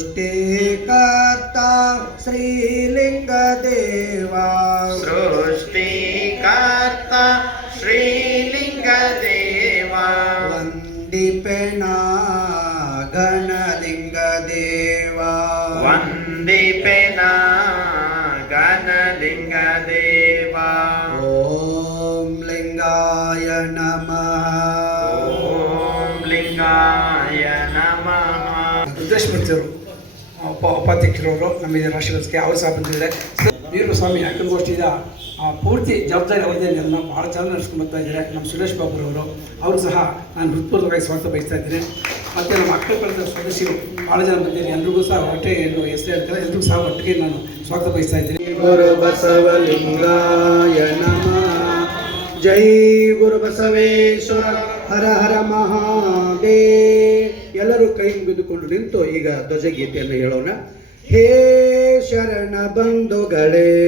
este ಉಪಾಧ್ಯಕ್ಷರವರು ನಮ್ಮ ರಾಷ್ಟ್ರಕ್ಕೆ ಅವರು ಸಹ ಬಂದಿದ್ದಾರೆ ವೀರ ಸ್ವಾಮಿ ಆ, ಪೂರ್ತಿ ಜವಾಬ್ದಾರಿ ಅವರದೇ ಅದನ್ನು ಭಾಳ ಚೆನ್ನಾಗಿ ನಡೆಸ್ಕೊಂಡು ಬರ್ತಾ ಇದ್ದಾರೆ. ನಮ್ಮ ಸುರೇಶ್ ಬಾಬುರವರು ಅವರು ಸಹ ನಾನು ಹೃತ್ಪೂರ್ವಕವಾಗಿ ಸ್ವಾಗತ ಬಯಸ್ತಾ ಇದ್ದೀನಿ. ಮತ್ತು ನಮ್ಮ ಅಕ್ಕ ಕಳೆದ ಸದಸ್ಯರು ಭಾಳ ಜನ ಬಂದಿದ್ದೀನಿ ಎಲ್ರಿಗೂ ಸಹ ಹೊಟ್ಟೆ ಏನು ಹೆಸರು ಹೇಳ್ತಾರೆ. ಎಲ್ರಿಗೂ ಸಹ ಒಟ್ಟಿಗೆ ನಾನು ಸ್ವಾಗತ ಬಯಸ್ತಾ ಇದ್ದೀನಿ. ಜೈ ಗುರು ಬಸವೇಶ್ವರ ಹರ ಹರ ಮಹಾದೇ ಎಲ್ಲರೂ ಕೈ ಮುಗಿದುಕೊಂಡು ನಿಂತು ಈಗ ಧ್ವಜಗೀತೆಯನ್ನು ಹೇಳೋಣ. ಹೇ ಶರಣ ಬಂಧುಗಳೇ.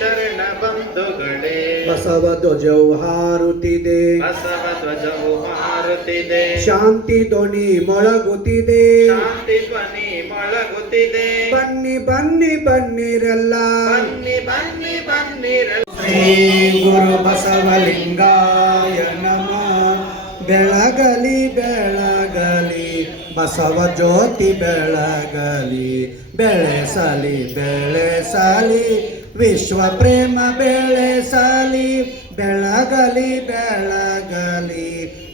ಶರಣ ಬಂಧುಗಳೇ ಬಸವ ಧ್ವಜವು ಹಾರುತ್ತಿದೆ. ಬಸವ ಧ್ವಜವು ಹಾರುತ್ತಿದೆ. ಶಾಂತಿ ಧ್ವನಿ ಮೊಳಗುತ್ತಿದೆ. ಶಾಂತಿ ಧ್ವನಿ ಮೊಳಗುತ್ತಿದೆ. ಬನ್ನಿ ಬನ್ನಿ ಬನ್ನಿರಲ್ಲ. ಬನ್ನಿ ಬನ್ನಿ ಬನ್ನಿರ ಶ್ರೀ ಗುರು ಬಸವಲಿಂಗಾಯ ನಮ. ಬೆಳಗಲಿ ಬೆಳಗಲಿ ಬಸವ ಜ್ಯೋತಿ ಬೆಳಗಲಿ ಬೆಳೆಸಲಿ ಬೆಳೆಸಲಿ ವಿಶ್ವ ಪ್ರೇಮ ಬೆಳೆಸಲಿ ಬೆಳಗಲಿ ಬೆಳಗಲಿ.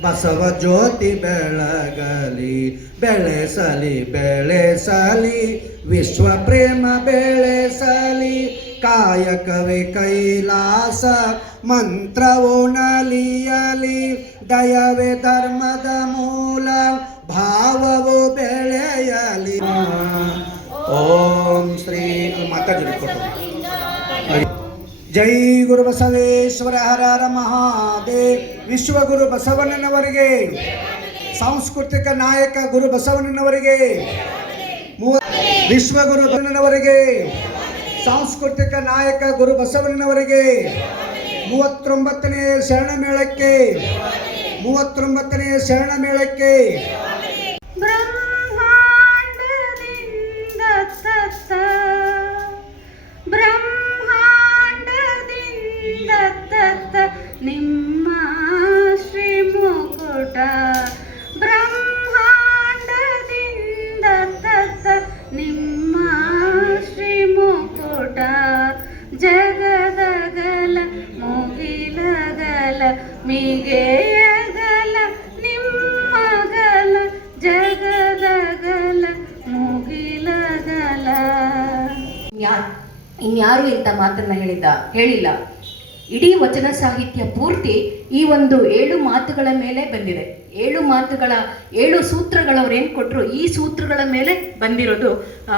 ಬಸವ ಜ್ಯೋತಿ ಬೆಳಗಲಿ ಬೆಳೆಸಲಿ ಬೆಳೆಸಲಿ ವಿಶ್ವ ಪ್ರೇಮ ಬೆಳೆಸಲಿ ಕಾಯಕವೇ ಕೈಲಾಸ, ಮಂತ್ರವು ನಲಿಯಲಿ. ದಯವೇ ಧರ್ಮದ ಮೂಲ ಭಾವವು ಬೆಳೆಯಲಿ. ಓಂ ಶ್ರೀ ಮಾತಾಡಿ ಜೈ ಗುರು ಬಸವೇಶ್ವರ ಹರ ಹರ ಮಹಾದೇವ್. ವಿಶ್ವಗುರು ಬಸವಣ್ಣನವರಿಗೆ, ಸಾಂಸ್ಕೃತಿಕ ನಾಯಕ ಗುರು ಬಸವಣ್ಣನವರಿಗೆ ವಿಶ್ವಗುರು ಬಸವಣ್ಣನವರಿಗೆ, ಸಾಂಸ್ಕೃತಿಕ ನಾಯಕ ಗುರು ಬಸವಣ್ಣನವರಿಗೆ, ಮೂವತ್ತೊಂಬತ್ತನೇ ಶರಣ ಮೇಳಕ್ಕೆ, ಮೂವತ್ತೊಂಬತ್ತನೇ ಶರಣ ಮೇಳಕ್ಕೆ ಇನ್ಯಾರು ಇಂಥ ಮಾತನ್ನ ಹೇಳಿದ ಹೇಳಿಲ್ಲ. ಇಡೀ ವಚನ ಸಾಹಿತ್ಯ ಪೂರ್ತಿ ಈ ಒಂದು ಏಳು ಮಾತುಗಳ ಮೇಲೆ ಬಂದಿದೆ. ಏಳು ಮಾತುಗಳ, ಏಳು ಸೂತ್ರಗಳವ್ರು ಏನು ಕೊಟ್ಟರು ಈ ಸೂತ್ರಗಳ ಮೇಲೆ ಬಂದಿರೋದು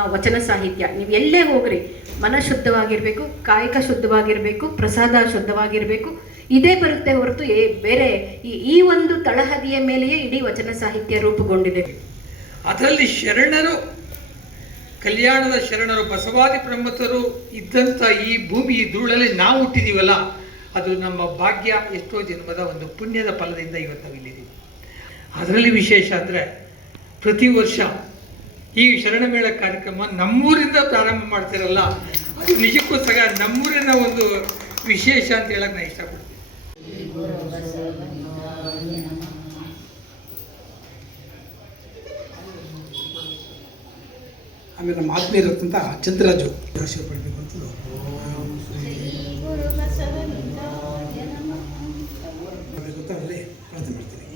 ವಚನ ಸಾಹಿತ್ಯ. ನೀವು ಎಲ್ಲೇ ಹೋಗ್ರಿ. ಮನ ಶುದ್ಧವಾಗಿರಬೇಕು, ಕಾಯಕ ಶುದ್ಧವಾಗಿರಬೇಕು, ಪ್ರಸಾದ ಶುದ್ಧವಾಗಿರಬೇಕು. ಇದೇ ಬರುತ್ತೆ ಹೊರತು ಏ, ಬೇರೆ ಈ ಈ ಒಂದು ತಳಹದಿಯ ಮೇಲೆಯೇ ಇಡೀ ವಚನ ಸಾಹಿತ್ಯ ರೂಪುಗೊಂಡಿದೆ. ಅದರಲ್ಲಿ ಶರಣರು ಕಲ್ಯಾಣದ ಶರಣರು, ಬಸವಾದಿ ಪ್ರಮಥರು ಇದ್ದಂಥ ಈ ಭೂಮಿ, ಈ ಧೂಳಲ್ಲಿ ನಾವು ಹುಟ್ಟಿದೀವಲ್ಲ, ಅದು ನಮ್ಮ ಭಾಗ್ಯ, ಎಷ್ಟೋ ಜನ್ಮದ ಒಂದು ಪುಣ್ಯದ ಫಲದಿಂದ ಇವತ್ತು ನಾವು ಇಲ್ಲಿದ್ದೀವಿ. ಅದರಲ್ಲಿ ವಿಶೇಷ ಅಂದರೆ, ಪ್ರತಿ ವರ್ಷ ಈ ಶರಣಮೇಳ ಕಾರ್ಯಕ್ರಮ ನಮ್ಮೂರಿಂದ ಪ್ರಾರಂಭ ಮಾಡ್ತಿರಲ್ಲ, ಅದು ನಿಜಕ್ಕೂ ಸಹ ನಮ್ಮೂರಿನ ಒಂದು ವಿಶೇಷ ಅಂತ ಹೇಳಕ್ಕೆ ನಾನು ಇಷ್ಟಪಡ್ತೀನಿ. ಆಮೇಲೆ ನಮ್ಮ ಆತ್ಮೀಯರಂತ ಚಂದ್ರರಾಜು. ಆಶೀರ್ವಾದ ಪಡಬೇಕು ಅಂತ ಅಂತ ಅಲ್ಲಿ ಪ್ರಾರ್ಥನೆ ಮಾಡ್ತೀನಿ.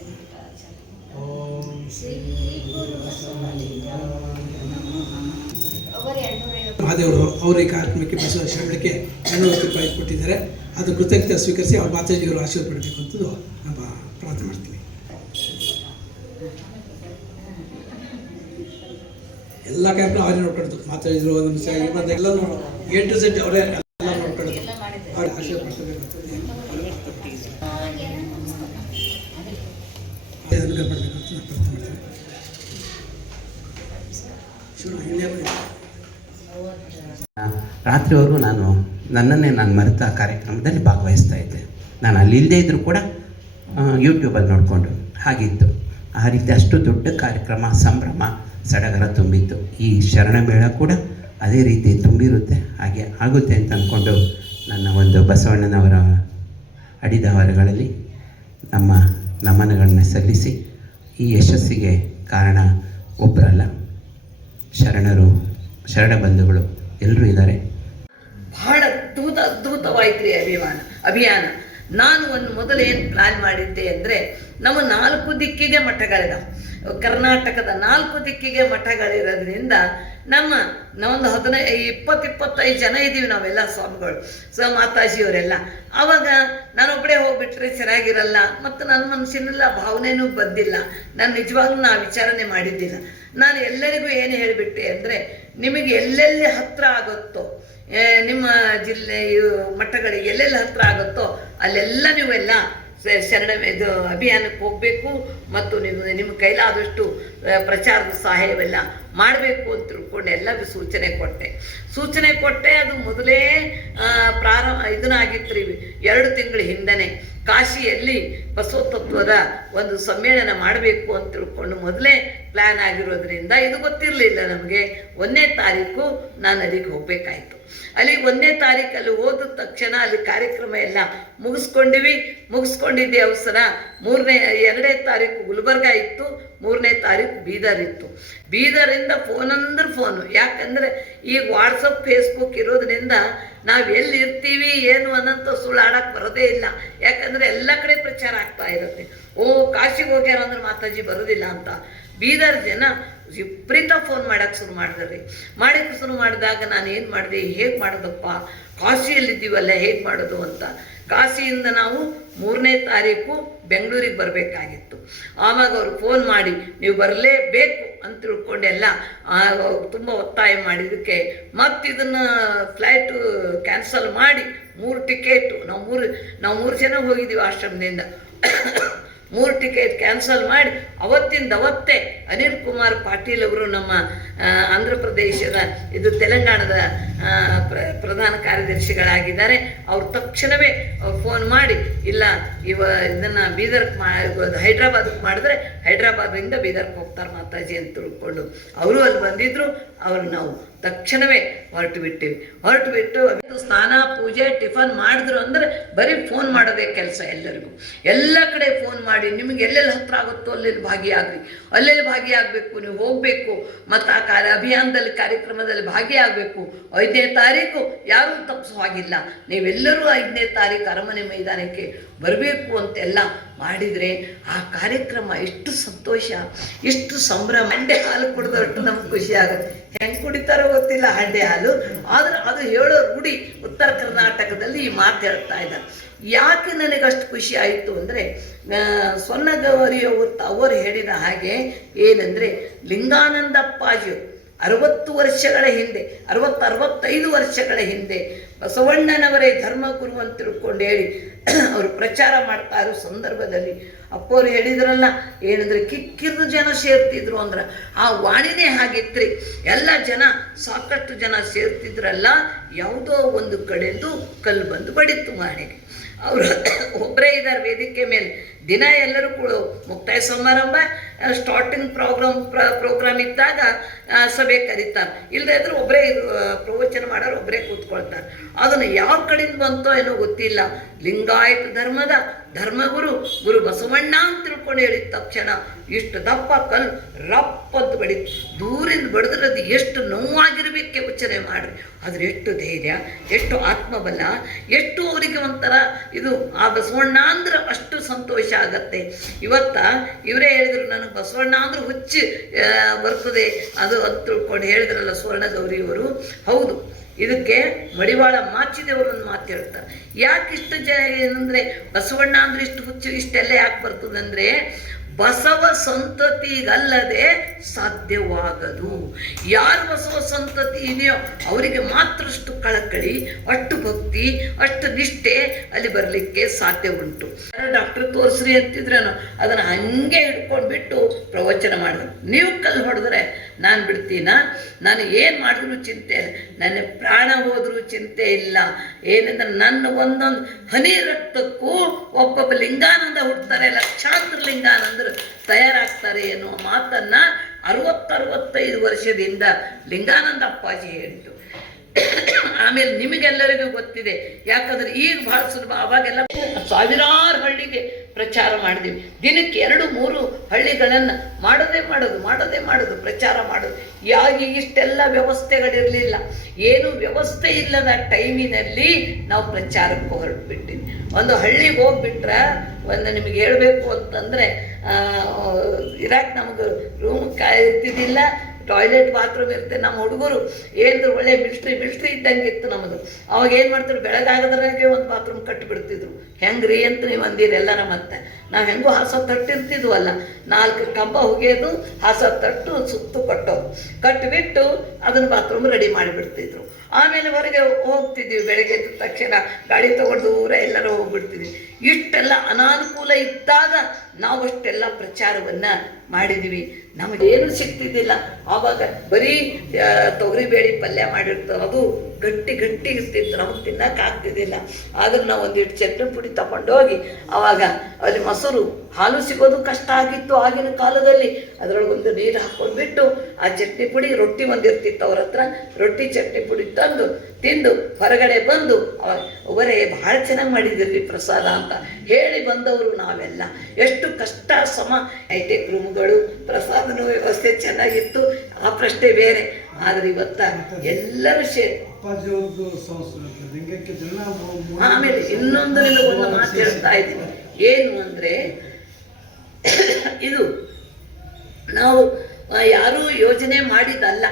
ಮಹಾದೇವರು ಅವರು ಈ ಕಾರ್ಯಕ್ರಮಕ್ಕೆ ಬಸವ ಶರಣಕ್ಕೆ ಎರಡುನೂರು ರೂಪಾಯಿ ಕೊಟ್ಟಿದ್ದಾರೆ. ಅದು ಕೃತಜ್ಞತೆ ಸ್ವೀಕರಿಸಿ ಅವ್ರ ಮಾತಾಜಿಯವರು ಆಶೀರ್ವಾದ ಪಡಬೇಕು ಅಂತದ್ದು ನಮ್ಮ ಪ್ರಾರ್ಥನೆ ಮಾಡ್ತೀನಿ. ಎಲ್ಲ ಕಾರ್ಯಕ್ರಮ ಅವರೇ ನೋಡ್ಕೊಳ್ತು ಮಾತಾಡಿದ್ರು ಒಂದು ಮತ್ತೆ ಎಲ್ಲ ಎ ಟು ಝೆಡ್ ಅವರೇ ಎಲ್ಲ ನೋಡ್ಕೊಂಡು ಅವ್ರ ಆಶಯ. ರಾತ್ರಿವರೆಗೂ ನಾನು ನನ್ನನ್ನೇ ನಾನು ಮರೆತ ಕಾರ್ಯಕ್ರಮದಲ್ಲಿ ಭಾಗವಹಿಸ್ತಾ ಇದ್ದೆ. ನಾನು ಅಲ್ಲಿ ಇಲ್ಲದೇ ಇದ್ದರೂ ಕೂಡ ಯೂಟ್ಯೂಬಲ್ಲಿ ನೋಡಿಕೊಂಡು ಹಾಗಿತ್ತು ಆ ರೀತಿ ಅಷ್ಟು ದೊಡ್ಡ ಕಾರ್ಯಕ್ರಮ, ಸಂಭ್ರಮ ಸಡಗರ ತುಂಬಿತ್ತು. ಈ ಶರಣ ಮೇಳ ಕೂಡ ಅದೇ ರೀತಿ ತುಂಬಿರುತ್ತೆ, ಹಾಗೆ ಆಗುತ್ತೆ ಅಂತ ಅಂದ್ಕೊಂಡು ನನ್ನ ಒಂದು ಬಸವಣ್ಣನವರ ಅಡಿದವರಗಳಲ್ಲಿ ನಮ್ಮ ನಮನಗಳನ್ನ ಸಲ್ಲಿಸಿ ಈ ಯಶಸ್ಸಿಗೆ ಕಾರಣ ಒಬ್ಬರಲ್ಲ ಶರಣರು, ಶರಣ ಬಂಧುಗಳು ಎಲ್ಲರೂ ಇದ್ದಾರೆ. ಬಹಳ ಅದ್ಭುತ, ಅದ್ಭುತವಾಯ್ತು ರೀ ಅಭಿಮಾನ, ಅಭಿಯಾನ. ನಾನು ಒಂದು ಮೊದಲು ಏನು ಪ್ಲಾನ್ ಮಾಡಿದ್ದೆ ಅಂದರೆ, ನಮ್ಮ ನಾಲ್ಕು ದಿಕ್ಕಿಗೆ ಮಠಗಳಿದಾವೆ. ಕರ್ನಾಟಕದ ನಾಲ್ಕು ದಿಕ್ಕಿಗೆ ಮಠಗಳಿರೋದ್ರಿಂದ ನಮ್ಮ ನಾವೊಂದು ಹದಿನೈ ಇಪ್ಪತ್ತು ಇಪ್ಪತ್ತೈದು ಜನ ಇದ್ದೀವಿ ನಾವೆಲ್ಲ ಸ್ವಾಮಿಗಳು, ಸೊ ಮಾತಾಜಿಯವರೆಲ್ಲ. ಆವಾಗ ನಾನೊಬ್ಬಳೇ ಹೋಗ್ಬಿಟ್ರೆ ಚೆನ್ನಾಗಿರಲ್ಲ ಮತ್ತು ನನ್ನ ಮನಸ್ಸಿನೆಲ್ಲ ಭಾವನೆನೂ ಬಂದಿಲ್ಲ. ನಾನು ನಿಜವಾಗ್ಲೂ ನಾ ವಿಚಾರಣೆ ಮಾಡಿದ್ದಿಲ್ಲ. ನಾನು ಎಲ್ಲರಿಗೂ ಏನು ಹೇಳಿಬಿಟ್ಟೆ ಅಂದರೆ ನಿಮಗೆ ಎಲ್ಲೆಲ್ಲಿ ಹತ್ತಿರ ಆಗುತ್ತೋ ನಿಮ್ಮ ಜಿಲ್ಲೆ ಮಠಗಳಿಗೆ ಎಲ್ಲೆಲ್ಲಿ ಹತ್ರ ಆಗುತ್ತೋ ಅಲ್ಲೆಲ್ಲ ನೀವೆಲ್ಲ ಶರಣ ಇದು ಅಭಿಯಾನಕ್ಕೆ ಹೋಗಬೇಕು ಮತ್ತು ನೀವು ನಿಮ್ಮ ಕೈಲಾದಷ್ಟು ಪ್ರಚಾರದ ಸಹಾಯವೆಲ್ಲ ಮಾಡಬೇಕು ಅಂತ ತಿಳ್ಕೊಂಡು ಎಲ್ಲ ಸೂಚನೆ ಕೊಟ್ಟೆ. ಸೂಚನೆ ಕೊಟ್ಟೆ, ಅದು ಮೊದಲೇ ಪ್ರಾರಂಭ ಇದನ್ನಾಗಿತ್ತು ರೀ ಎರಡು ತಿಂಗಳ ಹಿಂದೆ ಕಾಶಿಯಲ್ಲಿ ಬಸವತತ್ವದ ಒಂದು ಸಮ್ಮೇಳನ ಮಾಡಬೇಕು ಅಂತ ತಿಳ್ಕೊಂಡು ಮೊದಲೇ ಪ್ಲ್ಯಾನ್ ಆಗಿರೋದ್ರಿಂದ ಇದು ಗೊತ್ತಿರಲಿಲ್ಲ ನಮಗೆ. ಒಂದನೇ ತಾರೀಕು ನಾನು ಅಲ್ಲಿಗೆ ಹೋಗಬೇಕಾಯ್ತು. ಅಲ್ಲಿಗೆ ಒಂದನೇ ತಾರೀಕಲ್ಲಿ ಹೋದ ತಕ್ಷಣ ಅಲ್ಲಿ ಕಾರ್ಯಕ್ರಮ ಎಲ್ಲ ಮುಗಿಸ್ಕೊಂಡಿವಿ. ಮುಗಿಸ್ಕೊಂಡಿದ್ದೆ ಅವಸರ. ಮೂರನೇ ಎರಡನೇ ತಾರೀಕು ಗುಲ್ಬರ್ಗ ಇತ್ತು. ಮೂರನೇ ತಾರೀಕು ಬೀದರ್ ಇತ್ತು. ಬೀದರಿಂದ ಫೋನ್ ಅಂದ್ರೆ ಫೋನು ಯಾಕಂದರೆ ಈಗ ವಾಟ್ಸಪ್ ಫೇಸ್ಬುಕ್ ಇರೋದ್ರಿಂದ ನಾವು ಎಲ್ಲಿ ಇರ್ತೀವಿ ಏನು ಅನ್ನೋಂಥ ಸುಳ್ಳು ಆಡಕ್ಕೆ ಬರೋದೇ ಇಲ್ಲ. ಯಾಕಂದರೆ ಎಲ್ಲ ಕಡೆ ಪ್ರಚಾರ ಆಗ್ತಾ ಇರುತ್ತೆ. ಓ, ಕಾಶಿಗೆ ಹೋಗ್ಯಾರ ಅಂದ್ರೆ ಮಾತಾಜಿ ಬರೋದಿಲ್ಲ ಅಂತ. ಬೀದರ್ ಜನ ವಿಪರೀತ ಫೋನ್ ಮಾಡಕ್ಕೆ ಶುರು ಮಾಡಿದ್ರಿ ಮಾಡಕ್ಕೆ ಶುರು ಮಾಡಿದಾಗ ನಾನು ಏನು ಮಾಡಿದೆ, ಹೇಗೆ ಮಾಡೋದಪ್ಪ? ಕಾಶಿಯಲ್ಲಿದ್ದೀವಲ್ಲ, ಹೇಗೆ ಮಾಡೋದು ಅಂತ. ಕಾಶಿಯಿಂದ ನಾವು ಮೂರನೇ ತಾರೀಕು ಬೆಂಗಳೂರಿಗೆ ಬರಬೇಕಾಗಿತ್ತು. ಆವಾಗ ಅವ್ರು ಫೋನ್ ಮಾಡಿ, ನೀವು ಬರಲೇಬೇಕು ಅಂತ ತಿಳ್ಕೊಂಡೆಲ್ಲ ತುಂಬ ಒತ್ತಾಯ ಮಾಡಿದ್ದಕ್ಕೆ ಮತ್ತೆ ಇದನ್ನು ಫ್ಲೈಟು ಕ್ಯಾನ್ಸಲ್ ಮಾಡಿ, ಮೂರು ಟಿಕೆಟು ನಾವು ಮೂರು ನಾವು ಮೂರು ಜನ ಹೋಗಿದ್ದೀವಿ ಆಶ್ರಮದಿಂದ. ಮೂರು ಟಿಕೆಟ್ ಕ್ಯಾನ್ಸಲ್ ಮಾಡಿ ಅವತ್ತಿಂದ ಅವತ್ತೇ ಅನಿಲ್ ಕುಮಾರ್ ಪಾಟೀಲ್ ಅವರು ನಮ್ಮ ಆಂಧ್ರ ಪ್ರದೇಶದ, ಇದು ತೆಲಂಗಾಣದ ಪ್ರ, ಪ್ರಧಾನ ಕಾರ್ಯದರ್ಶಿಗಳಾಗಿದ್ದಾರೆ. ಅವ್ರು ತಕ್ಷಣವೇ ಫೋನ್ ಮಾಡಿ, ಇಲ್ಲ, ಇವ ಇದನ್ನು ಬೀದರ್ಗೆ ಮಾ ಹೈದ್ರಾಬಾದ್ಗೆ ಮಾಡಿದ್ರೆ ಹೈದ್ರಾಬಾದಿಂದ ಬೀದರ್ಗೆ ಹೋಗ್ತಾರೆ ಮಾತಾಜಿ ಅಂತ ತಿಳ್ಕೊಂಡು. ಅವರು ಅಲ್ಲಿ ಬಂದಿದ್ರು, ಅವ್ರು ನಾವು ತಕ್ಷಣವೇ ಹೊರಟು ಬಿಟ್ಟಿವಿ. ಹೊರಟು ಬಿಟ್ಟು ಸ್ನಾನ, ಪೂಜೆ, ಟಿಫನ್ ಮಾಡಿದ್ರು ಅಂದರೆ ಬರೀ ಫೋನ್ ಮಾಡೋದೇ ಕೆಲಸ ಎಲ್ಲರಿಗೂ. ಎಲ್ಲ ಕಡೆ ಫೋನ್ ಮಾಡಿ, ನಿಮಗೆ ಎಲ್ಲೆಲ್ಲಿ ಹತ್ರ ಆಗುತ್ತೋ ಅಲ್ಲೆಲ್ಲಿ ಭಾಗಿಯಾಗ್ರಿ. ಅಲ್ಲೆಲ್ಲಿ ಭಾಗಿಯಾಗಬೇಕು, ನೀವು ಹೋಗಬೇಕು. ಮತ್ತು ಆ ಕಾರ್ಯ, ಅಭಿಯಾನದಲ್ಲಿ, ಕಾರ್ಯಕ್ರಮದಲ್ಲಿ ಭಾಗಿಯಾಗಬೇಕು. ಐದನೇ ತಾರೀಕು ಯಾರೂ ತಪ್ಪಿಸೋ ಹಾಗಿಲ್ಲ. ನೀವೆಲ್ಲರೂ ಐದನೇ ತಾರೀಕು ಅರಮನೆ ಮೈದಾನಕ್ಕೆ ಬರಬೇಕು ಅಂತೆಲ್ಲ ಮಾಡಿದರೆ ಆ ಕಾರ್ಯಕ್ರಮ ಎಷ್ಟು ಸಂತೋಷ, ಎಷ್ಟು ಸಂಭ್ರಮ. ಹಂಡೆ ಹಾಲು ಕುಡಿದಷ್ಟು ನಮ್ಗೆ ಖುಷಿ ಆಗುತ್ತೆ. ಹೆಂಗೆ ಕುಡಿತಾರೋ ಗೊತ್ತಿಲ್ಲ, ಹಂಡೆ ಹಾಲು. ಆದ್ರೆ ಅದು ಹೇಳೋ ರೂಢಿ ಉತ್ತರ ಕರ್ನಾಟಕದಲ್ಲಿ ಈ ಮಾತು ಹೇಳ್ತಾ ಇದ್ದ ಯಾಕೆ ಅಷ್ಟು ಖುಷಿ ಆಯಿತು ಅಂದರೆ ಸ್ವರ್ಣಗೌರಿಯವರು ಅವರು ಹೇಳಿದ ಹಾಗೆ ಏನಂದರೆ ಲಿಂಗಾನಂದಪ್ಪಾಜಿ ಅರವತ್ತು ವರ್ಷಗಳ ಹಿಂದೆ, ಅರವತ್ತು ಅರವತ್ತೈದು ವರ್ಷಗಳ ಹಿಂದೆ ಬಸವಣ್ಣನವರೇ ಧರ್ಮಗುರು ಅಂತ ತಿಳ್ಕೊಂಡು ಹೇಳಿ ಅವರು ಪ್ರಚಾರ ಮಾಡ್ತಾ ಇರೋ ಸಂದರ್ಭದಲ್ಲಿ ಅಪ್ಪೋರು ಹೇಳಿದ್ರಲ್ಲ ಏನಂದ್ರೆ ಕಿಕ್ಕಿರ್ದು ಜನ ಸೇರ್ತಿದ್ರು ಅಂದ್ರೆ ಆ ವಾಣಿನೇ ಹಾಗಿತ್ರಿ ಎಲ್ಲ ಜನ ಸಾಕಷ್ಟು ಜನ ಸೇರ್ತಿದ್ರಲ್ಲ, ಯಾವುದೋ ಒಂದು ಕಡೆದು ಕಲ್ಲು ಬಂದು ಬಡಿತು ವಾಣಿಗೆ ಅವರು ಒಬ್ಬರೇ ಇದ್ದಾರೆ ವೇದಿಕೆ ಮೇಲೆ. ದಿನ ಎಲ್ಲರೂ ಕೂಡ ಮುಕ್ತಾಯ ಸಮಾರಂಭ ಸ್ಟಾರ್ಟಿಂಗ್ ಪ್ರೋಗ್ರಾಮ್ ಪ್ರೋಗ್ರಾಮ್ ಇದ್ದಾಗ ಸಭೆ ಕರೀತಾರೆ. ಇಲ್ಲದೇ ಇದ್ರೆ ಒಬ್ಬರೇ ಪ್ರವಚನ ಮಾಡೋರು ಒಬ್ಬರೇ ಕೂತ್ಕೊಳ್ತಾರೆ. ಅದನ್ನು ಯಾವ ಕಡೆಯಿಂದ ಬಂತೋ ಏನೋ ಗೊತ್ತಿಲ್ಲ. ಲಿಂಗಾಯತ ಧರ್ಮದ ಧರ್ಮಗುರು ಗುರು ಬಸವಣ್ಣ ಅಂತ ತಿಳ್ಕೊಂಡು ಹೇಳಿದ ತಕ್ಷಣ ಇಷ್ಟು ದಪ್ಪ ಕಲ್ಲು ರಪ್ಪ ಅಂತ ಬಡಿತು ದೂರಿಂದ ಬಡಿದ್ರೆ ಅದು ಎಷ್ಟು ನೋವಾಗಿರ್ಬೇಕು ಯೋಚನೆ ಮಾಡಿರಿ. ಆದರೆ ಎಷ್ಟು ಧೈರ್ಯ, ಎಷ್ಟು ಆತ್ಮಬಲ, ಎಷ್ಟು ಅವರಿಗೆ ಒಂಥರ ಇದು ಆ ಬಸವಣ್ಣ ಅಂದ್ರೆ ಅಷ್ಟು ಸಂತೋಷ ಆಗತ್ತೆ. ಇವತ್ತ ಇವರೇ ಹೇಳಿದ್ರು, ನನಗೆ ಬಸವಣ್ಣ ಅಂದ್ರೆ ಹುಚ್ಚು ಬರ್ತದೆ. ಅದು ಅಂತ ತಿಳ್ಕೊಂಡು ಹೇಳಿದ್ರಲ್ಲ ಸುವರ್ಣ ಗೌರಿಯವರು ಹೌದು ಇದಕ್ಕೆ ಮಡಿವಾಳ ಮಾಚಿದೇವರು ಒಂದು ಮಾತು ಹೇಳ್ತಾರೆ ಯಾಕೆ ಇಷ್ಟು ಜ ಏನಂದರೆ ಬಸವಣ್ಣ ಅಂದ್ರೆ ಇಷ್ಟು ಹುಚ್ಚು, ಇಷ್ಟೆಲ್ಲ ಯಾಕೆ ಬರ್ತದಂದರೆ ಬಸವ ಸಂತತಿಗಲ್ಲದೆ ಸಾಧ್ಯವಾಗದು. ಯಾರು ಬಸವ ಸಂತತಿ ಇದೆಯೋ ಅವರಿಗೆ ಮಾತ್ರ ಅಷ್ಟು ಕಳಕಳಿ, ಅಷ್ಟು ಭಕ್ತಿ, ಅಷ್ಟು ನಿಷ್ಠೆ ಅಲ್ಲಿ ಬರಲಿಕ್ಕೆ ಸಾಧ್ಯ ಉಂಟು. ಡಾಕ್ಟರ್ ತೋರಿಸ್ರಿ ಅಂತಿದ್ರೇನು ಅದನ್ನು ಹಂಗೆ ಹಿಡ್ಕೊಂಡು ಬಿಟ್ಟು ಪ್ರವಚನ ಮಾಡಿದ್ರು ನೀವು ಕಲ್ಲು ಹೊಡೆದ್ರೆ ನಾನು ಬಿಡ್ತೀನ? ನಾನು ಏನು ಮಾಡಿದ್ರು ಚಿಂತೆ ಇಲ್ಲ. ನನ್ನ ಪ್ರಾಣ ಹೋದರೂ ಚಿಂತೆ ಇಲ್ಲ. ಏನಂದ್ರೆ ನನ್ನ ಒಂದೊಂದು ಹನಿ ರಕ್ತಕ್ಕೂ ಒಬ್ಬೊಬ್ಬ ಲಿಂಗಾನಂದ ಹುಡ್ತಾರೆ ಲಕ್ಷಾಂತರ ಲಿಂಗಾನಂದರು. ತಯಾರಾಗ್ತಾರೆ ಎನ್ನುವ ಮಾತನ್ನು ಅರವತ್ತರವತ್ತೈದು ವರ್ಷದಿಂದ ಲಿಂಗಾನಂದ ಅಪ್ಪಾಜಿ ಹೇಳಿದ್ದು ಆಮೇಲೆ ನಿಮಗೆಲ್ಲರಿಗೂ ಗೊತ್ತಿದೆ. ಯಾಕಂದ್ರೆ ಈಗ ಬಹಳ ಸುಲಭ. ಅವಾಗೆಲ್ಲ ಸಾವಿರಾರು ಹಳ್ಳಿಗೆ ಪ್ರಚಾರ ಮಾಡಿದ್ವಿ. ದಿನಕ್ಕೆ ಎರಡು, ಮೂರು ಹಳ್ಳಿಗಳನ್ನು ಮಾಡೋದೇ ಮಾಡೋದು ಮಾಡೋದೇ ಮಾಡೋದು, ಪ್ರಚಾರ ಮಾಡೋದು. ಯಾಕೆ ಇಷ್ಟೆಲ್ಲ ವ್ಯವಸ್ಥೆಗಳಿರಲಿಲ್ಲ. ಏನು ವ್ಯವಸ್ಥೆ ಇಲ್ಲದ ಟೈಮಿನಲ್ಲಿ ನಾವು ಪ್ರಚಾರಕ್ಕೆ ಹೊರಟುಬಿಟ್ಟಿವಿ ಒಂದು ಹಳ್ಳಿಗೆ ಹೋಗ್ಬಿಟ್ರೆ, ಒಂದು ನಿಮಗೆ ಹೇಳಬೇಕು ಅಂತಂದರೆ ಇರಕ್ಕೆ ನಮಗೆ ರೂಮ್ ಕಾ ಇರ್ತಿದ್ದಿಲ್ಲ. ಟಾಯ್ಲೆಟ್ ಬಾತ್ರೂಮ್ ಇರುತ್ತೆ. ನಮ್ಮ ಹುಡುಗರು ಏನಿದ್ರು ಒಳ್ಳೆ ಮಿಲ್ಟ್ರಿ ಮಿಲ್ಟ್ರಿ ಇದ್ದಂಗೆ ಇತ್ತು ನಮ್ಮದು ಅವಾಗ ಏನು ಮಾಡ್ತಿದ್ರು, ಬೆಳಗಾಗದ್ರಾಗೆ ಒಂದು ಬಾತ್ರೂಮ್ ಕಟ್ಟಿಬಿಡ್ತಿದ್ರು ಹೆಂಗ್ರಿ? ಅಂತ ನೀವು ಅಂದಿರಿ ಎಲ್ಲರ ಮತ್ತೆ. ನಾವು ಹೆಂಗೂ ಹಾಸ ತಟ್ಟಿರ್ತಿದ್ವಲ್ಲ, ನಾಲ್ಕು ಕಂಬ ಒಗೆಯೋದು ಹಾಸ ತಟ್ಟು ಸುತ್ತು ಕಟ್ಟೋದು. ಕಟ್ಟಿಬಿಟ್ಟು ಅದನ್ನು ಬಾತ್ರೂಮ್ ರೆಡಿ ಮಾಡಿಬಿಡ್ತಿದ್ರು. ಆಮೇಲೆ ಹೊರಗೆ ಹೋಗ್ತಿದ್ವಿ, ಬೆಳಗ್ಗೆ ತಕ್ಷಣ. ಗಾಡಿ ತಗೊಂಡು ದೂರ ಎಲ್ಲರೂ ಹೋಗ್ಬಿಡ್ತಿದ್ವಿ. ಇಷ್ಟೆಲ್ಲ ಅನಾನುಕೂಲ ಇದ್ದಾಗ ನಾವು ಅಷ್ಟೆಲ್ಲ ಪ್ರಚಾರವನ್ನು ಮಾಡಿದ್ವಿ. ನಮಗೇನು ಸಿಗ್ತಿದ್ದಿಲ್ಲ. ಆವಾಗ ಬರೀ ತೊಗರಿ ತೊಗರಿಬೇಳೆ ಪಲ್ಯ ಮಾಡಿರ್ತಾರೆ ಅದು ಗಟ್ಟಿ ಗಟ್ಟಿ ಇರ್ತಿತ್ತು. ನಮಗೆ ತಿನ್ನೋಕ್ಕಾಗ್ತಿದ್ದಿಲ್ಲ ಆದ್ರೆ ನಾವು ಒಂದಿಟ್ಟು ಚಟ್ನಿ ಪುಡಿ ತಗೊಂಡೋಗಿ ಆವಾಗ ಅಲ್ಲಿ ಮೊಸರು ಹಾಲು ಸಿಗೋದು ಕಷ್ಟ ಆಗಿತ್ತು ಆಗಿನ ಕಾಲದಲ್ಲಿ. ಅದರೊಳಗೊಂದು ನೀರು ಹಾಕೊಂಡ್ಬಿಟ್ಟು ಆ ಚಟ್ನಿ ಪುಡಿ ರೊಟ್ಟಿ ಒಂದಿರ್ತಿತ್ತು ಅವ್ರ ಹತ್ರ. ರೊಟ್ಟಿ ಚಟ್ನಿ ಪುಡಿ ತಂದು, ತಿಂದು, ಹೊರಗಡೆ ಬಂದು ಅವ- ಅವರೇ ಭಾಳ ಚೆನ್ನಾಗಿ ಮಾಡಿದಿರ್ರಿ ಪ್ರಸಾದ ಅಂತ. ಹೇಳಿ ಬಂದವರು ನಾವೆಲ್ಲ. ಎಷ್ಟು ಕಷ್ಟ ಸಮ ಹೈಟೆಕ್ ರೂಮ್ಗಳು ಪ್ರಸಾದನ ವ್ಯವಸ್ಥೆ ಚೆನ್ನಾಗಿತ್ತು. ಆ ಪ್ರಶ್ನೆ ಬೇರೆ. ಆದರೆ ಇವತ್ತ ಎಲ್ಲರೂ ಸೇರಿ. ಆಮೇಲೆ ಇನ್ನೊಂದು ಒಂದು ಮಾತು ಹೇಳ್ತಾ ಇದ್ದೀನಿ. ಏನು ಅಂದ್ರೆ ಇದು ನಾವು ಯಾರು ಯಾರೂ ಯೋಜನೆ ಮಾಡಿದ್ದಲ್ಲ.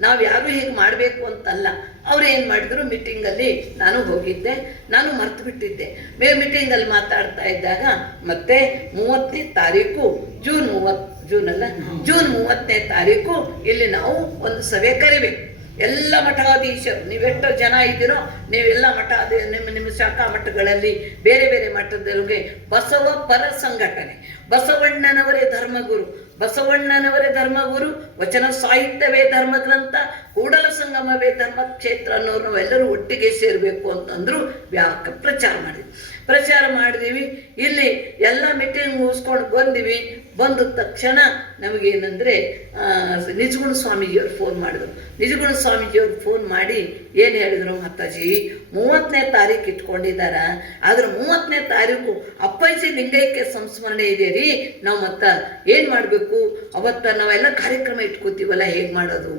ನಾವು ಯಾರು ಹೀಗೆ ಮಾಡಬೇಕು ಅಂತಲ್ಲ. ಅವ್ರು ಏನು ಮಾಡಿದ್ರು? ಮೀಟಿಂಗಲ್ಲಿ ನಾನು ಹೋಗಿದ್ದೆ. ನಾನು ಮರ್ತು ಬಿಟ್ಟಿದ್ದೆ. ಮೇ ಮೀಟಿಂಗಲ್ಲಿ ಮಾತಾಡ್ತಾ ಇದ್ದಾಗ ಮತ್ತೆ ಮೂವತ್ತನೇ ತಾರೀಕು, ಜೂನ್ ಮೂವತ್ತು ಜೂನ್ ಅಲ್ಲ, ಜೂನ್ ಮೂವತ್ತನೇ ತಾರೀಕು ಇಲ್ಲಿ ನಾವು ಒಂದು ಸಭೆ ಕರಿಬೇಕು. ಎಲ್ಲ ಮಠಾಧೀಶರು, ನೀವೆಷ್ಟೋ ಜನ ಇದ್ದೀರೋ, ನೀವೆಲ್ಲ ಮಠಾಧಿ, ನಿಮ್ಮ ನಿಮ್ಮ ಶಾಖಾ ಮಠಗಳಲ್ಲಿ ಬೇರೆ ಬೇರೆ ಮಠದವರಿಗೆ ಬಸವ ಪರ ಸಂಘಟನೆ. ಬಸವಣ್ಣನವರೇ ಧರ್ಮಗುರು. ಬಸವಣ್ಣನವರೇ ಧರ್ಮಗುರು ವಚನ ಸಾಹಿತ್ಯವೇ ಧರ್ಮಗ್ರಂಥ, ಕೂಡಲ ಸಂಗಮವೇ ಧರ್ಮ ಕ್ಷೇತ್ರ ಅನ್ನೋರು ನಾವೆಲ್ಲರೂ ಒಟ್ಟಿಗೆ ಸೇರಬೇಕು ಅಂತಂದ್ರು ವ್ಯಾಪಕ ಪ್ರಚಾರ ಮಾಡಿದ್ವಿ. ಪ್ರಚಾರ ಮಾಡಿದೀವಿ. ಇಲ್ಲಿ ಎಲ್ಲ ಮೀಟಿಂಗ್ ಮುಗಿಸ್ಕೊಂಡು ಬಂದಿವಿ. ಬಂದ ತಕ್ಷಣ ನಮಗೇನಂದರೆ ನಿಜಗುಣ ಸ್ವಾಮೀಜಿಯವ್ರು ಫೋನ್ ಮಾಡಿದ್ರು. ನಿಜಗುಣ ಸ್ವಾಮೀಜಿಯವ್ರು ಫೋನ್ ಮಾಡಿ ಏನು ಹೇಳಿದ್ರು ಮಾತಾಜಿ ಮೂವತ್ತನೇ ತಾರೀಕು ಇಟ್ಕೊಂಡಿದ್ದಾರೆ? ಆದ್ರೆ ಮೂವತ್ತನೇ ತಾರೀಕು ಅಪ್ಪಾಜಿ ಲಿಂಗೈಕ್ಯ ಸಂಸ್ಮರಣೆ ಇದೆ ರೀ. ನಾವು ಮತ್ತೆ ಏನು ಮಾಡಬೇಕು? ಅವತ್ತ ನಾವೆಲ್ಲ ಕಾರ್ಯಕ್ರಮ ಇಟ್ಕೋತೀವಲ್ಲ, ಹೇಗೆ ಮಾಡೋದು?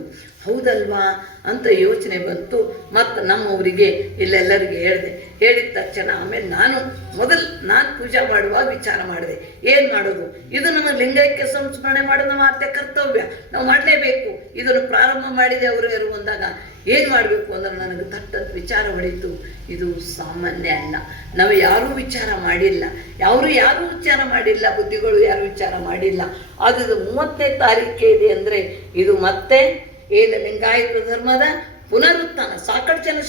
ಹೌದಲ್ವಾ ಅಂತ ಯೋಚನೆ ಬಂತು. ಮತ್ತು ನಮ್ಮವರಿಗೆ ಇಲ್ಲೆಲ್ಲರಿಗೆ ಹೇಳಿದೆ. ಹೇಳಿದ ತಕ್ಷಣ ಆಮೇಲೆ ನಾನು ಮೊದಲು ನಾನು ಪೂಜೆ ಮಾಡುವಾಗ ವಿಚಾರ ಮಾಡಿದೆ. ಏನು ಮಾಡೋದು? ಇದು ನಮ್ಮ ಲಿಂಗೈಕ್ಯ ಸಂಸ್ಮರಣೆ ಮಾಡೋದು ನಮ್ಮ ಆದ್ಯ ಕರ್ತವ್ಯ. ನಾವು ಮಾಡಲೇಬೇಕು. ಇದನ್ನು ಪ್ರಾರಂಭ ಮಾಡಿದೆ ಅವರು ಯಾರು ಅಂದಾಗ ಏನು ಮಾಡಬೇಕು ಅಂದ್ರೆ ನನಗೆ ತಟ್ಟಂತ ವಿಚಾರ ಹೊಳೀತು ಇದು ಸಾಮಾನ್ಯ ಅಲ್ಲ ನಾವು ಯಾರೂ ವಿಚಾರ ಮಾಡಿಲ್ಲ. ಯಾರು ಯಾರೂ ವಿಚಾರ ಮಾಡಿಲ್ಲ. ಬುದ್ಧಿಗಳು ಯಾರು ವಿಚಾರ ಮಾಡಿಲ್ಲ. ಅದು ಮೂವತ್ತನೇ ತಾರೀಕೆ ಇದೆ ಅಂದರೆ ಇದು ಮತ್ತೆ ಏನು ಲಿಂಗಾಯತ ಧರ್ಮದ ಪುನರುತ್ಥಾನ ಸಾಕಷ್ಟು ಜನ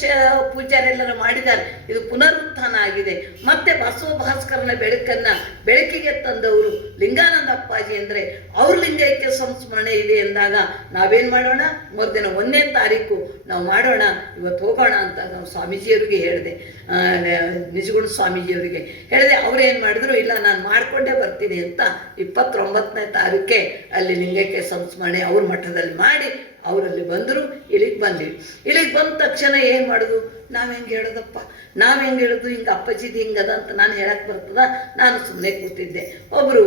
ಪೂಜಾರೆಲ್ಲರೂ ಮಾಡಿದ್ದಾರೆ. ಇದು ಪುನರುತ್ಥಾನ ಆಗಿದೆ. ಮತ್ತೆ ಬಸವ ಭಾಸ್ಕರನ ಬೆಳಕನ್ನ, ಬೆಳಕಿಗೆ ತಂದವರು ಲಿಂಗಾನಂದ ಅಪ್ಪಾಜಿ ಅಂದರೆ ಅವ್ರ ಲಿಂಗೈಕ್ಯ ಸಂಸ್ಮರಣೆ ಇದೆ ಎಂದಾಗ ನಾವೇನು ಮಾಡೋಣ? ಮರುದಿನ ಒಂದನೇ ತಾರೀಕು ನಾವು ಮಾಡೋಣ. ಇವತ್ತು ಹೋಗೋಣ ಅಂತ ನಾವು ಸ್ವಾಮೀಜಿಯವರಿಗೆ ಹೇಳಿದೆ. ನಿಜಗುಣ ಸ್ವಾಮೀಜಿಯವರಿಗೆ ಹೇಳಿದೆ, ಅವ್ರು ಏನು ಮಾಡಿದ್ರು? ಇಲ್ಲ, ನಾನು ಮಾಡಿಕೊಂಡೇ ಬರ್ತೀನಿ ಅಂತ ಇಪ್ಪತ್ತೊಂಬತ್ತನೇ ತಾರೀಕೆ ಅಲ್ಲಿ ಲಿಂಗೈಕ್ಯ ಸಂಸ್ಮರಣೆ ಅವ್ರ ಮಠದಲ್ಲಿ ಮಾಡಿ ಅವರಲ್ಲಿ ಬಂದರು ಇಲ್ಲಿಗೆ ಬಂದ್ವಿ. ಇಲ್ಲಿಗೆ ಬಂದ ತಕ್ಷಣ ಏನು ಮಾಡೋದು? ನಾವು ಹೆಂಗೆ ಹೇಳೋದಪ್ಪ? ನಾವು ಹೆಂಗೆ ಹೇಳೋದು? ಹಿಂಗೆ ಅಪ್ಪಾಜಿದು ಹಿಂಗದ ಅಂತ ನಾನು ಹೇಳಕ್ಕೆ ಬರ್ತದ? ನಾನು ಸುಮ್ಮನೆ ಕೂತಿದ್ದೆ. ಒಬ್ಬರು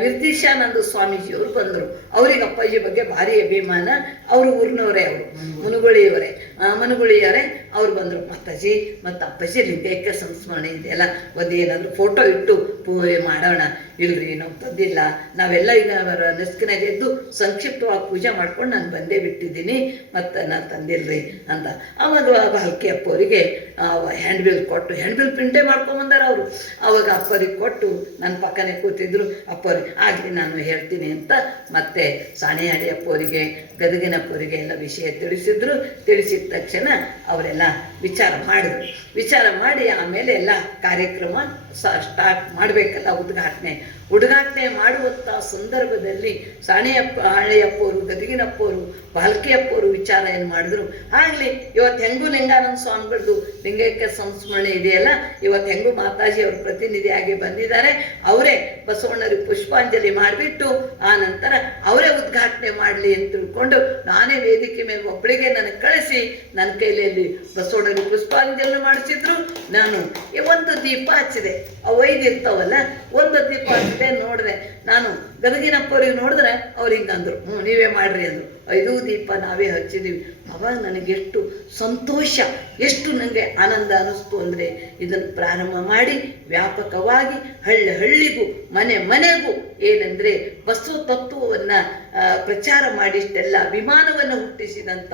ವಿರ್ದಿಶಾನಂದ ಸ್ವಾಮೀಜಿಯವರು ಬಂದರು. ಅವ್ರಿಗೆ ಅಪ್ಪಾಜಿ ಬಗ್ಗೆ ಭಾರಿ ಅಭಿಮಾನ. ಅವರು ಊರಿನವರೇ ಅವರು. ಮುನುಗುಳಿಯವರೇ. ಮುನುಗುಳಿಯವರೇ. ಅವ್ರು ಬಂದರು ಮಾತಾಜಿ ಮತ್ತು ಅಪ್ಪಾಜಿ, ಲಿಂಗೈಕ್ಯ ಸಂಸ್ಮರಣೆ ಇದೆಯಲ್ಲ, ಒಂದು ಏನಾದರೂ ಫೋಟೋ ಇಟ್ಟು ಪೂಜೆ ಮಾಡೋಣ. ಇಲ್ರಿ, ನಾವು ತಂದಿಲ್ಲ. ನಾವೆಲ್ಲ ಈಗ ನೆಸ್ಕಿನಾಗ ಎದ್ದು ಸಂಕ್ಷಿಪ್ತವಾಗಿ ಪೂಜೆ ಮಾಡ್ಕೊಂಡು ನಾನು ಬಂದೇ ಬಿಟ್ಟಿದ್ದೀನಿ, ಮತ್ತು ನಾನು ತಂದಿಲ್ರಿ ಅಂತ. ಅವಾಗ ಬಾಲ್ಕಿ ಅಪ್ಪವರಿಗೆ ಹ್ಯಾಂಡ್ ಬಿಲ್ ಕೊಟ್ಟು ಹ್ಯಾಂಡ್ ಬಿಲ್ ಪ್ರಿಂಟೇ ಮಾಡ್ಕೊಂಬಂದಾರ ಅವರು. ಅವಾಗ ಅಪ್ಪರಿಗೆ ಕೊಟ್ಟು ನನ್ನ ಪಕ್ಕನೇ ಕೂತಿದ್ರು ಅಪ್ಪವ್ರಿಗೆ ಆಗಲಿ, ನಾನು ಹೇಳ್ತೀನಿ ಅಂತ ಮತ್ತೆ ಸಾಣೆಹಾಡಿ ಅಪ್ಪವರಿಗೆ ಗದಗಿನಪ್ಪರಿಗೆ ಎಲ್ಲ ವಿಷಯ ತಿಳಿಸಿದ್ರು. ತಿಳಿಸಿದ ತಕ್ಷಣ ಅವರೆಲ್ಲ ವಿಚಾರ ಮಾಡಿದ್ರು. ವಿಚಾರ ಮಾಡಿ ಆಮೇಲೆ ಎಲ್ಲ ಕಾರ್ಯಕ್ರಮ ಸ್ಟಾರ್ಟ್ ಮಾಡಬೇಕಲ್ಲ ಉದ್ಘಾಟನೆ. ಉದ್ಘಾಟನೆ ಮಾಡುವಂಥ ಸಂದರ್ಭದಲ್ಲಿ ಸಾಣೆಯಪ್ಪ ಹಳೆಯಪ್ಪವರು ಗದಗಿನಪ್ಪವರು ಬಾಲ್ಕಿಯಪ್ಪವರು ವಿಚಾರ ಏನು ಮಾಡಿದ್ರು? ಆಗಲಿ ಇವತ್ತು ಹೆಂಗು ಲಿಂಗಾನಂದ ಸ್ವಾಮಿಗಳದ್ದು ಲಿಂಗೈಕ್ಯ ಸಂಸ್ಮರಣೆ ಇದೆಯಲ್ಲ ಇವತ್ತು ಹೆಂಗು ಮಾತಾಜಿ ಅವರು ಪ್ರತಿನಿಧಿಯಾಗಿ ಬಂದಿದ್ದಾರೆ, ಅವರೇ ಬಸವಣ್ಣರಿಗೆ ಪುಷ್ಪಾಂಜಲಿ ಮಾಡಿಬಿಟ್ಟು, ಆ ನಂತರ ಅವರೇ ಉದ್ಘಾಟನೆ ಮಾಡಲಿ ಅಂತ ತಿಳ್ಕೊಂಡು ನಾನೇ ವೇದಿಕೆ ಮೇಲೆ ಒಬ್ಬಳಿಗೆ ನನಗೆ ಕಳಿಸಿ ನನ್ನ ಕೈಲಿಯಲ್ಲಿ ಬಸವಣ್ಣರಿಗೆ ಪುಷ್ಪಾಂಜಲಿ ಮಾಡಿಸಿದ್ರು. ನಾನು ಒಂದು ದೀಪ ಹಚ್ಚಿದೆ. ಇರ್ತಾವಲ್ಲ, ಒಂದು ದೀಪ ಹಚ್ಚಿದೆ. ನೋಡಿದೆ. ನಾನು ಗದಗಿನಪ್ಪವ್ರಿಗೆ ನೋಡಿದ್ರೆ ಅವ್ರು ಹಿಂಗಂದ್ರು ಹ್ಞೂ ನೀವೇ ಮಾಡ್ರಿ ಅಂದರು. ಐದು ದೀಪ ನಾವೇ ಹಚ್ಚಿದ್ದೀವಿ ಅವಾಗ ನನಗೆಷ್ಟು ಸಂತೋಷ, ಎಷ್ಟು ನನಗೆ ಆನಂದ ಅನ್ನಿಸ್ತು ಅಂದರೆ ಇದನ್ನು ಪ್ರಾರಂಭ ಮಾಡಿ ವ್ಯಾಪಕವಾಗಿ ಹಳ್ಳಿ ಹಳ್ಳಿಗೂ, ಮನೆ ಮನೆಗೂ ಏನಂದರೆ ಬಸವ ತತ್ವವನ್ನು ಪ್ರಚಾರ ಮಾಡಿಷ್ಟೆಲ್ಲ, ಅಭಿಮಾನವನ್ನು ಹುಟ್ಟಿಸಿದಂಥ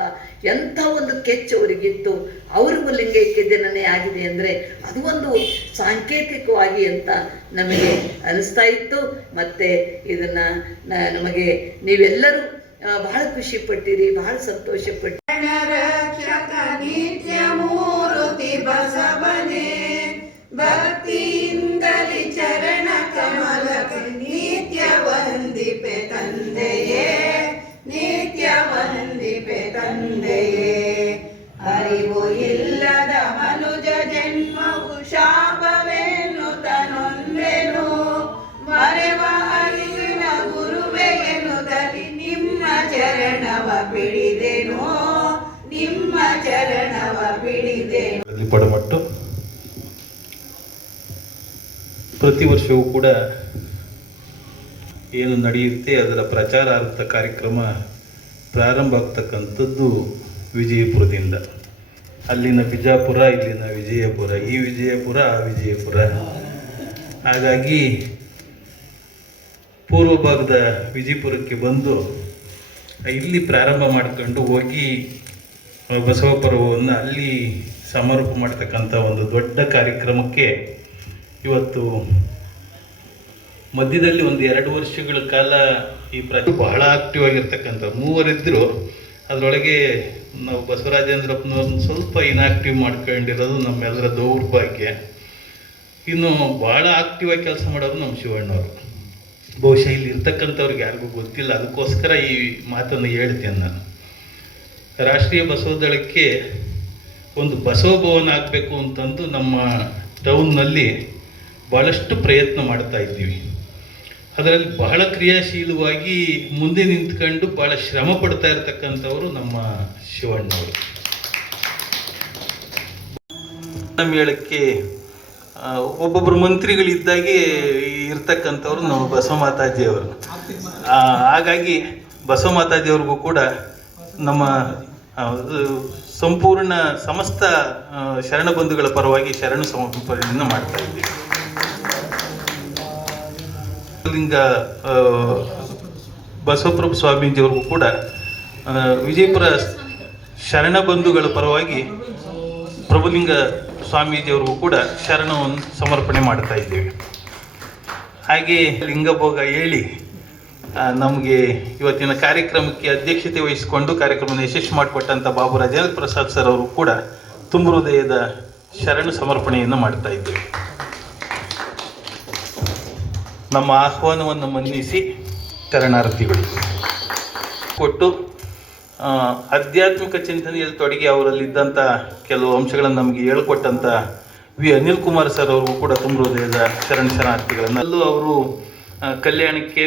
ಎಂಥ ಒಂದು ಕೆಚ್ಚು ಅವರಿಗಿತ್ತು. ಅವ್ರಿಗೂ ಲಿಂಗೈಕ್ಯ ಜನನೇ ಆಗಿದೆ ಅಂದರೆ ಅದು ಒಂದು ಸಾಂಕೇತಿಕವಾಗಿ ಅಂತ ನಮಗೆ ಅನಿಸ್ತಾ ಇತ್ತು. ಮತ್ತೆ ಇದನ್ನ ನಮಗೆ ನೀವೆಲ್ಲರೂ ಬಹಳ ಖುಷಿ ಪಟ್ಟಿರಿ, ಬಹಳ ಸಂತೋಷ ಪಟ್ಟಿರಿ. ಪ್ರತಿ ವರ್ಷವೂ ಕೂಡ ಏನು ನಡೆಯುತ್ತೆ, ಅದರ ಪ್ರಚಾರಾರ್ಥ ಕಾರ್ಯಕ್ರಮ ಪ್ರಾರಂಭ ಆಗ್ತಕ್ಕಂಥದ್ದು ವಿಜಯಪುರದಿಂದ. ಅಲ್ಲಿನ ಬಿಜಾಪುರ, ಇಲ್ಲಿನ ವಿಜಯಪುರ, ಈ ವಿಜಯಪುರ, ಆ ವಿಜಯಪುರ. ಹಾಗಾಗಿ ಪೂರ್ವ ಭಾಗದ ವಿಜಯಪುರಕ್ಕೆ ಬಂದು ಇಲ್ಲಿ ಪ್ರಾರಂಭ ಮಾಡ್ಕೊಂಡು ಹೋಗಿ ಬಸವ ಪರ್ವವನ್ನು ಅಲ್ಲಿ ಸಮಾರೋಪ ಮಾಡ್ತಕ್ಕಂಥ ಒಂದು ದೊಡ್ಡ ಕಾರ್ಯಕ್ರಮಕ್ಕೆ ಇವತ್ತು ಮಧ್ಯದಲ್ಲಿ ಒಂದು ಎರಡು ವರ್ಷಗಳ ಕಾಲ ಈ ಪ್ರತಿ ಬಹಳ ಆಕ್ಟಿವ್ ಆಗಿರ್ತಕ್ಕಂಥ ಮೂವರಿದ್ದರು ಅದರೊಳಗೆ ನಾವು ಬಸವರಾಜೇಂದ್ರಪ್ಪನವ್ರನ್ನ ಸ್ವಲ್ಪ ಇನ್ಆಕ್ಟಿವ್ ಮಾಡ್ಕೊಂಡಿರೋದು ನಮ್ಮೆಲ್ಲರ ದೌರ್ಭಾಗ್ಯ. ಇನ್ನು ಭಾಳ ಆಕ್ಟಿವ್ ಆಗಿ ಕೆಲಸ ಮಾಡೋದು ನಮ್ಮ ಶಿವಣ್ಣವರು. ಬಹುಶಃ ಇಲ್ಲಿ ಇರ್ತಕ್ಕಂಥವ್ರಿಗೆ ಯಾರಿಗೂ ಗೊತ್ತಿಲ್ಲ. ಅದಕ್ಕೋಸ್ಕರ ಈ ಮಾತನ್ನು ಹೇಳ್ತೇನೆ ನಾನು. ರಾಷ್ಟ್ರೀಯ ಬಸವ ದಳಕ್ಕೆ ಒಂದು ಬಸವ ಭವನ ಆಗಬೇಕು ಅಂತಂದು ನಮ್ಮ ಟೌನ್ನಲ್ಲಿ ಭಾಳಷ್ಟು ಪ್ರಯತ್ನ ಮಾಡ್ತಾ ಇದ್ದೀವಿ. ಅದರಲ್ಲಿ ಬಹಳ ಕ್ರಿಯಾಶೀಲವಾಗಿ ಮುಂದೆ ನಿಂತ್ಕೊಂಡು ಭಾಳ ಶ್ರಮ ಪಡ್ತಾ ಇರತಕ್ಕಂಥವರು ನಮ್ಮ ಶಿವಣ್ಣವರು. ಮೇಳಕ್ಕೆ ಒಬ್ಬೊಬ್ಬರು ಮಂತ್ರಿಗಳಿದ್ದಾಗೆ ಇರ್ತಕ್ಕಂಥವ್ರು ನಮ್ಮ ಬಸವ ಮಾತಾಜಿಯವರು ಹಾಗಾಗಿ ಬಸವ ಮಾತಾಜಿಯವ್ರಿಗೂ ಕೂಡ ನಮ್ಮ ಸಂಪೂರ್ಣ ಸಮಸ್ತ ಶರಣ ಬಂಧುಗಳ ಪರವಾಗಿ ಶರಣ ಸಮರ್ಪಣೆಯನ್ನು ಮಾಡ್ತಾ ಇದ್ದೀವಿ. ಲಿಂಗ ಬಸವಪ್ರಭು ಸ್ವಾಮೀಜಿಯವ್ರಿಗೂ ಕೂಡ ವಿಜಯಪುರ ಶರಣ ಬಂಧುಗಳ ಪರವಾಗಿ ಪ್ರಭುಲಿಂಗ ಸ್ವಾಮೀಜಿಯವ್ರಿಗೂ ಕೂಡ ಶರಣವನ್ನು ಸಮರ್ಪಣೆ ಮಾಡ್ತಾ ಇದ್ದೇವೆ. ಹಾಗೆ ಲಿಂಗಭೋಗ ಹೇಳಿ ನಮಗೆ ಇವತ್ತಿನ ಕಾರ್ಯಕ್ರಮಕ್ಕೆ ಅಧ್ಯಕ್ಷತೆ ವಹಿಸಿಕೊಂಡು ಕಾರ್ಯಕ್ರಮವನ್ನು ಯಶಸ್ವಿ ಮಾಡಿಕೊಟ್ಟಂಥ ಬಾಬು ರಾಜೇಂದ್ರ ಪ್ರಸಾದ್ ಸರ್ ಅವರು ಕೂಡ ತುಂಬ ಹೃದಯದ ಶರಣ ಸಮರ್ಪಣೆಯನ್ನು ಮಾಡ್ತಾ ಇದ್ದೇವೆ. ನಮ್ಮ ಆಹ್ವಾನವನ್ನು ಮನ್ನಿಸಿ ಶರಣಾರ್ಥಿಗಳು ಕೊಟ್ಟು ಆಧ್ಯಾತ್ಮಿಕ ಚಿಂತನೆಯಲ್ಲಿ ತೊಡಗಿ ಅವರಲ್ಲಿದ್ದಂಥ ಕೆಲವು ಅಂಶಗಳನ್ನು ನಮಗೆ ಹೇಳ್ಕೊಟ್ಟಂಥ ವಿ. ಅನಿಲ್ ಕುಮಾರ್ ಸರ್ ಅವರು ಕೂಡ ತುಂಬ ಹೃದಯದ ಶರಣ ಶರಣಾರ್ಥಿಗಳನ್ನಲ್ಲೂ ಅವರು ಕಲ್ಯಾಣಕ್ಕೆ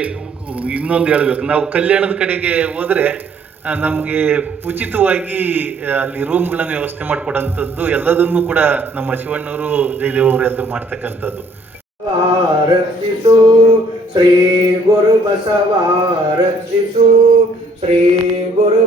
ಇನ್ನೊಂದು ಹೇಳಬೇಕು. ನಾವು ಕಲ್ಯಾಣದ ಕಡೆಗೆ ಹೋದರೆ ನಮಗೆ ಉಚಿತವಾಗಿ ಅಲ್ಲಿ ರೂಮ್ಗಳನ್ನು ವ್ಯವಸ್ಥೆ ಮಾಡಿಕೊಡೋಂಥದ್ದು ಎಲ್ಲದನ್ನು ಕೂಡ ನಮ್ಮ ಶಿವಣ್ಣವರು, ಜಯದೇವ್ ಅವರು ಎಲ್ಲರೂ ಮಾಡ್ತಕ್ಕಂಥದ್ದು. ರಕ್ಷಿಸು ಶ್ರೀ ಗುರು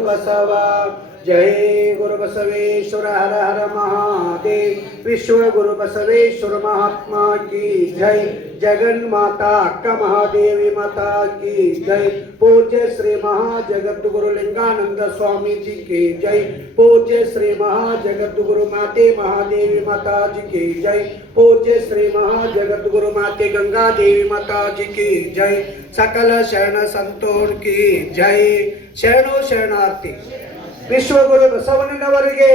जय गुरु बसवेश्वर हर हर महादेव। विश्व गुरु बसवेश्वर महात्मा की जय। जगन माता अक्का महादेवी माता की जय। पूज्य श्री महाजगत गुरु लिंगानंद स्वामी जी के जय। पूज्य श्री महाजगत गुरु माते महादेवी माता जी के जय। पूज्य श्री महाजगत गुरु माते गंगा देवी माता जी के जय। सकल शरण संतोष की जय। शरणो शरणार्थी। ವಿಶ್ವಗುರು ಬಸವಣ್ಣನವರಿಗೆ.